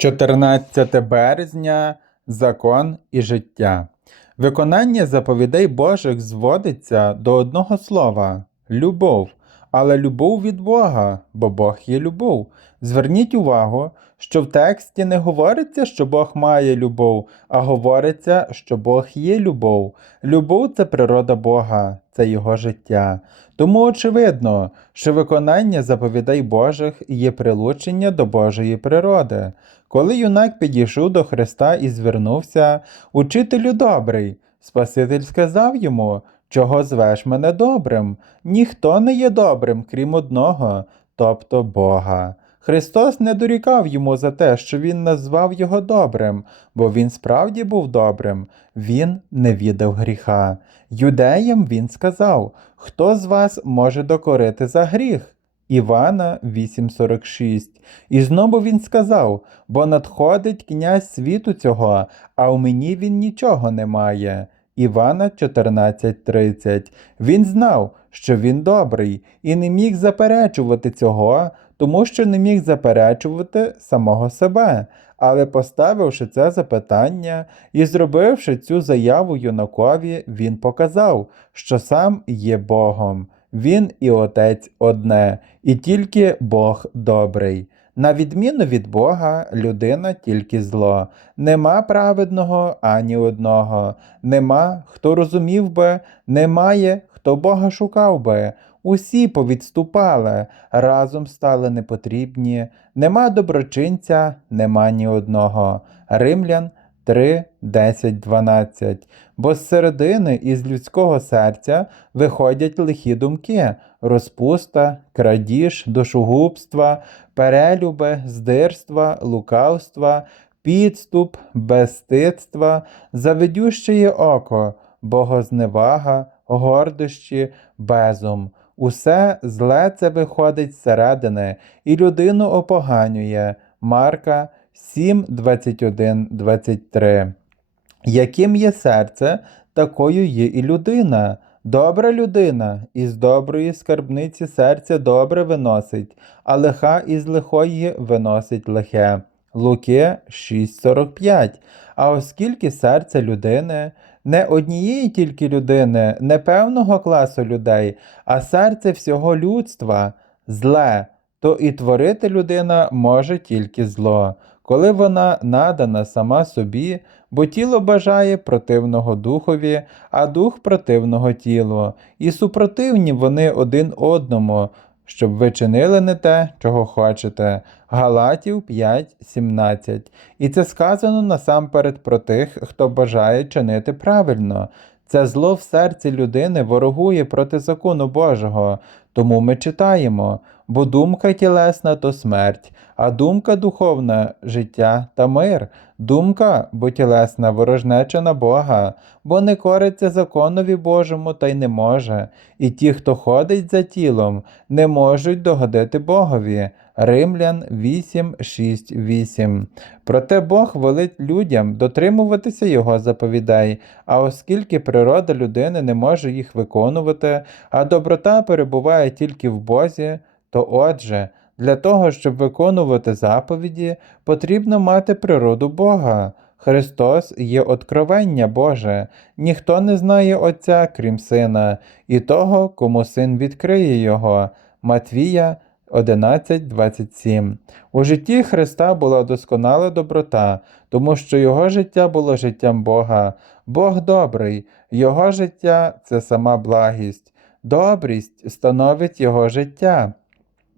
14 березня Закон і життя. Виконання заповідей Божих зводиться до одного слова любов, але любов від Бога, бо Бог є любов. Зверніть увагу, що в тексті не говориться, що Бог має любов, а говориться, що Бог є любов. Любов це природа Бога, це Його життя. Тому очевидно, що виконання заповідей Божих є прилучення до Божої природи. Коли юнак підійшов до Христа і звернувся, Учителю добрий, Спаситель сказав йому, чого звеш мене добрим? Ніхто не є добрим, крім одного, тобто Бога. Христос не дорікав йому за те, що Він назвав його добрим, бо він справді був добрим, він не віддав гріха. Юдеям він сказав, хто з вас може докорити за гріх? Івана 8:46. І знову він сказав: бо надходить князь світу цього, а у мені він нічого не має. Івана 14:30. Він знав, що він добрий, і не міг заперечувати цього, тому що не міг заперечувати самого себе. Але поставивши це запитання і зробивши цю заяву юнакові, він показав, що сам є Богом. Він і Отець одне, і тільки Бог добрий. На відміну від Бога, людина тільки зло. Нема праведного ані одного, нема хто розумів би, немає хто Бога шукав би. Усі повідступали, разом стали непотрібні, нема доброчинця, нема ні одного. Римлян 3, 10, 12. Бо з середини із людського серця виходять лихі думки, розпуста, крадіж, душогубства, перелюби, здирства, лукавства, підступ, безстидства, заведющеє око, богозневага, гордощі, безум. Усе зле це виходить зсередини і людину опоганює. Марка 7, 21, 23. Яким є серце, такою є і людина. Добра людина із доброї скарбниці серця добре виносить, а лиха із лихої виносить лихе. Луки 6,45. А оскільки серце людини не однієї тільки людини, не певного класу людей, а серце всього людства. Зле, то і творити людина може тільки зло, коли вона надана сама собі, бо тіло бажає противного духові, а дух противного тілу, і супротивні вони один одному, щоб ви чинили не те, чого хочете. Галатів 5.17. І це сказано насамперед про тих, хто бажає чинити правильно. Це зло в серці людини ворогує проти закону Божого. Тому ми читаємо, бо думка тілесна то смерть, а думка духовна життя та мир. Думка, бо тілесна ворожнеча на Бога, бо не кориться законові Божому та й не може. І ті, хто ходить за тілом, не можуть догодити Богові. Римлян 8, 6, 8. Проте Бог велить людям дотримуватися Його заповідей, а оскільки природа людини не може їх виконувати, а доброта перебуває тільки в Бозі, то отже, для того, щоб виконувати заповіді, потрібно мати природу Бога. Христос є откровення Боже, ніхто не знає Отця, крім Сина, і того, кому син відкриє Його. Матвія 11.27 У житті Христа була досконала доброта, тому що Його життя було життям Бога. Бог добрий, Його життя це сама благість, добрість становить Його життя.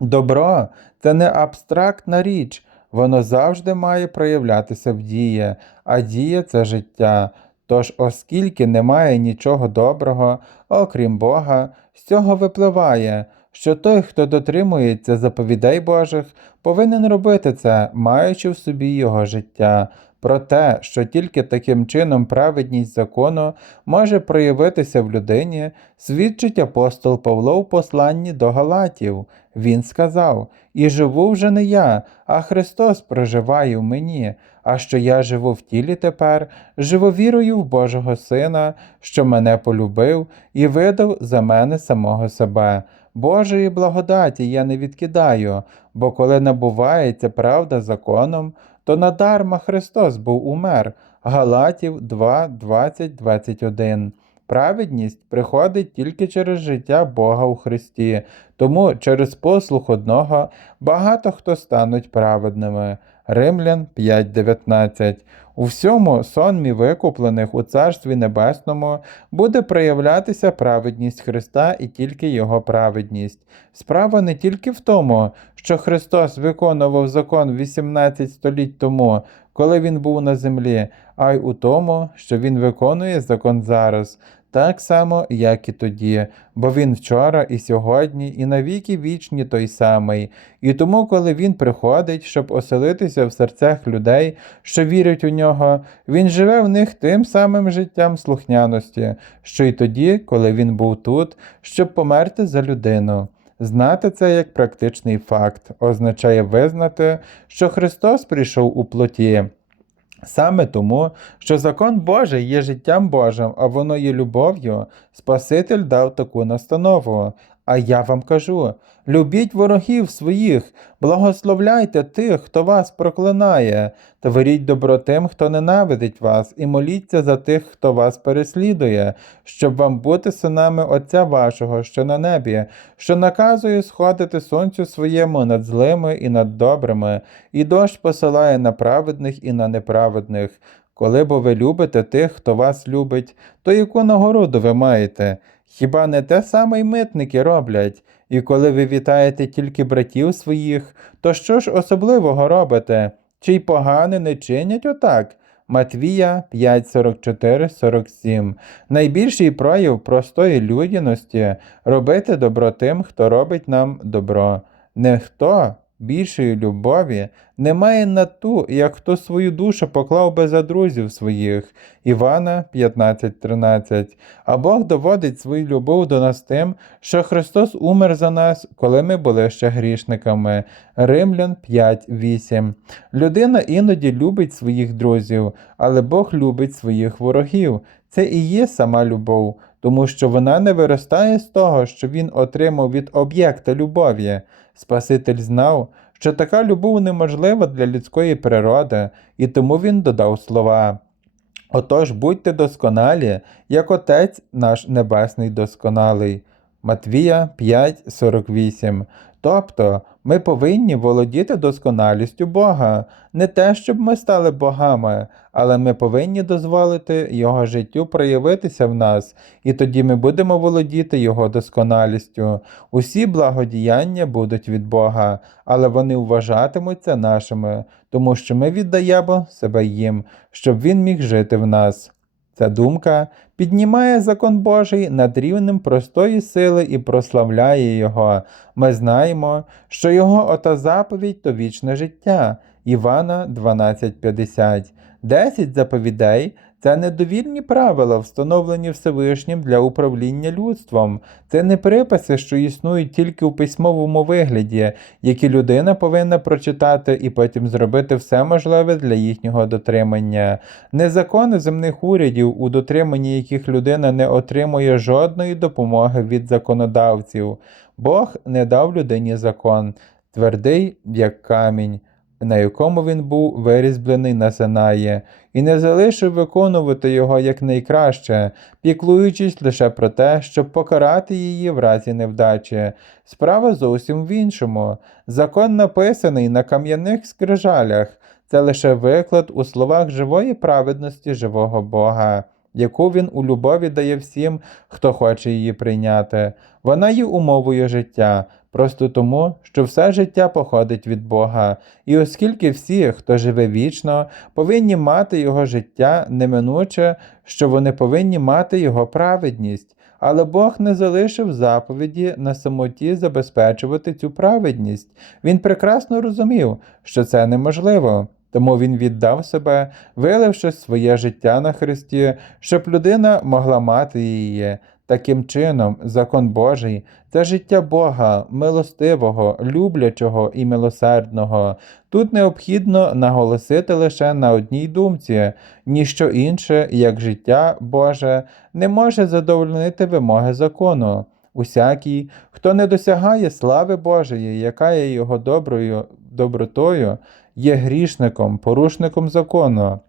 Добро це не абстрактна річ, воно завжди має проявлятися в дії, а дія це життя. Тож, оскільки немає нічого доброго, окрім Бога, з цього випливає, що той, хто дотримується заповідей Божих, повинен робити це, маючи в собі його життя. Про те, що тільки таким чином праведність закону може проявитися в людині, свідчить апостол Павло в посланні до Галатів. Він сказав: І живу вже не я, а Христос проживає в мені, а що я живу в тілі тепер, живу вірою в Божого Сина, що мене полюбив і видав за мене самого себе. Божої благодаті я не відкидаю, бо коли набувається правда законом, то надарма Христос був умер. Галатів 2, 20, 21. Праведність приходить тільки через життя Бога у Христі, тому через послух одного багато хто стануть праведними. Римлян 5.19 У всьому сонмі викуплених у Царстві Небесному буде проявлятися праведність Христа і тільки Його праведність. Справа не тільки в тому, що Христос виконував закон 18 століть тому, коли Він був на землі, а й у тому, що Він виконує закон зараз. Так само, як і тоді, бо він вчора і сьогодні, і навіки вічні той самий. І тому, коли він приходить, щоб оселитися в серцях людей, що вірять у нього, він живе в них тим самим життям слухняності, що й тоді, коли він був тут, щоб померти за людину. Знати це як практичний факт означає визнати, що Христос прийшов у плоті. Саме тому, що закон Божий є життям Божим, а воно є любов'ю, Спаситель дав таку настанову. А я вам кажу: любіть ворогів своїх, благословляйте тих, хто вас проклинає, творіть добро тим, хто ненавидить вас, і моліться за тих, хто вас переслідує, щоб вам бути синами Отця вашого, що на небі, що наказує сходити сонцю своєму над злими і над добрими, і дощ посилає на праведних і на неправедних. Коли бо ви любите тих, хто вас любить, то яку нагороду ви маєте? Хіба не те саме й митники роблять? І коли ви вітаєте тільки братів своїх, то що ж особливого робите? Чи й погане не чинять отак? Матвія 5.44-47 Найбільший прояв простої людяності робити добро тим, хто робить нам добро. Не хто більшої любові не має на ту, як хто свою душу поклав би за друзів своїх. Івана 15.13 А Бог доводить свою любов до нас тим, що Христос умер за нас, коли ми були ще грішниками. Римлян 5.8 Людина іноді любить своїх друзів, але Бог любить своїх ворогів. Це і є сама любов, тому що вона не виростає з того, що він отримав від об'єкта любові. Спаситель знав, що така любов неможлива для людської природи, і тому він додав слова. Отож будьте досконалі, як Отець наш Небесний досконалий. Матвія 5.48 Тобто ми повинні володіти досконалістю Бога, не те, щоб ми стали богами, але ми повинні дозволити Його життю проявитися в нас, і тоді ми будемо володіти Його досконалістю. Усі благодіяння будуть від Бога, але вони вважатимуться нашими, тому що ми віддаємо себе їм, щоб Він міг жити в нас. Ця думка піднімає закон Божий над рівнем простої сили і прославляє Його. Ми знаємо, що Його ота заповідь то вічне життя. Івана 12.50. Десять заповідей це недовільні правила, встановлені Всевишнім для управління людством. Це не приписи, що існують тільки у письмовому вигляді, які людина повинна прочитати і потім зробити все можливе для їхнього дотримання. Не закони земних урядів, у дотриманні яких людина не отримує жодної допомоги від законодавців. Бог не дав людині закон, твердий, як камінь на якому він був вирізблений на Синаї, і не залишив виконувати його якнайкраще, піклуючись лише про те, щоб покарати її в разі невдачі. Справа зовсім в іншому. Закон написаний на кам'яних скрижалях, це лише виклад у словах живої праведності живого Бога. Яку він у любові дає всім, хто хоче її прийняти. Вона є умовою життя, просто тому, що все життя походить від Бога, і оскільки всі, хто живе вічно, повинні мати його життя неминуче, що вони повинні мати його праведність. Але Бог не залишив заповіді на самоті забезпечувати цю праведність. Він прекрасно розумів, що це неможливо. Тому він віддав себе, виливши своє життя на Христі, щоб людина могла мати її. Таким чином, закон Божий це життя Бога, милостивого, люблячого і милосердного. Тут необхідно наголосити лише на одній думці, ніщо інше, як життя Боже, не може задовольнити вимоги закону. Усякий, хто не досягає слави Божої, яка є його доброю добротою, є грішником, порушником закону.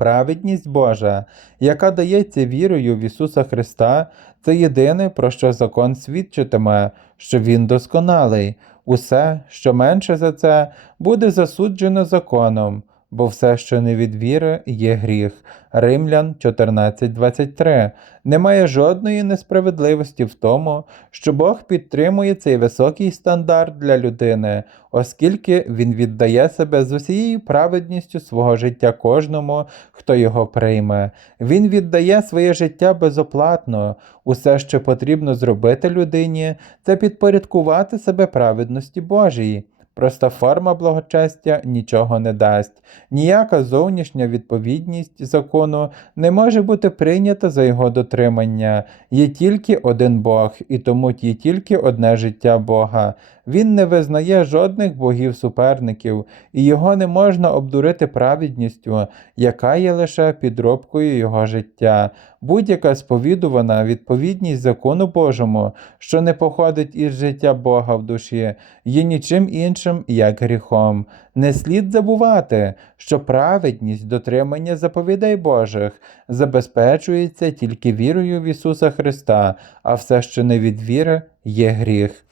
Праведність Божа, яка дається вірою в Ісуса Христа, це єдине, про що закон свідчитиме, що Він досконалий. Усе, що менше за це, буде засуджено законом, бо все, що не від віри, є гріх. Римлян 14.23. Немає жодної несправедливості в тому, що Бог підтримує цей високий стандарт для людини, оскільки Він віддає себе з усією праведністю свого життя кожному, хто його прийме. Він віддає своє життя безоплатно. Усе, що потрібно зробити людині, це підпорядкувати себе праведності Божій. Проста форма благочестя нічого не дасть. Ніяка зовнішня відповідність закону не може бути прийнята за його дотримання. Є тільки один Бог, і тому є тільки одне життя Бога. Він не визнає жодних богів-суперників, і його не можна обдурити праведністю, яка є лише підробкою його життя. Будь-яка сповідувана відповідність закону Божому, що не походить із життя Бога в душі, є нічим іншим, як гріхом. Не слід забувати, що праведність дотримання заповідей Божих забезпечується тільки вірою в Ісуса Христа, а все, що не від віри, є гріх.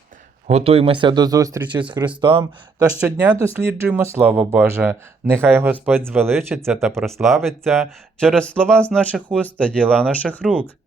Готуймося до зустрічі з Христом та щодня досліджуємо Слово Боже. Нехай Господь звеличиться та прославиться через слова з наших уст та діла наших рук.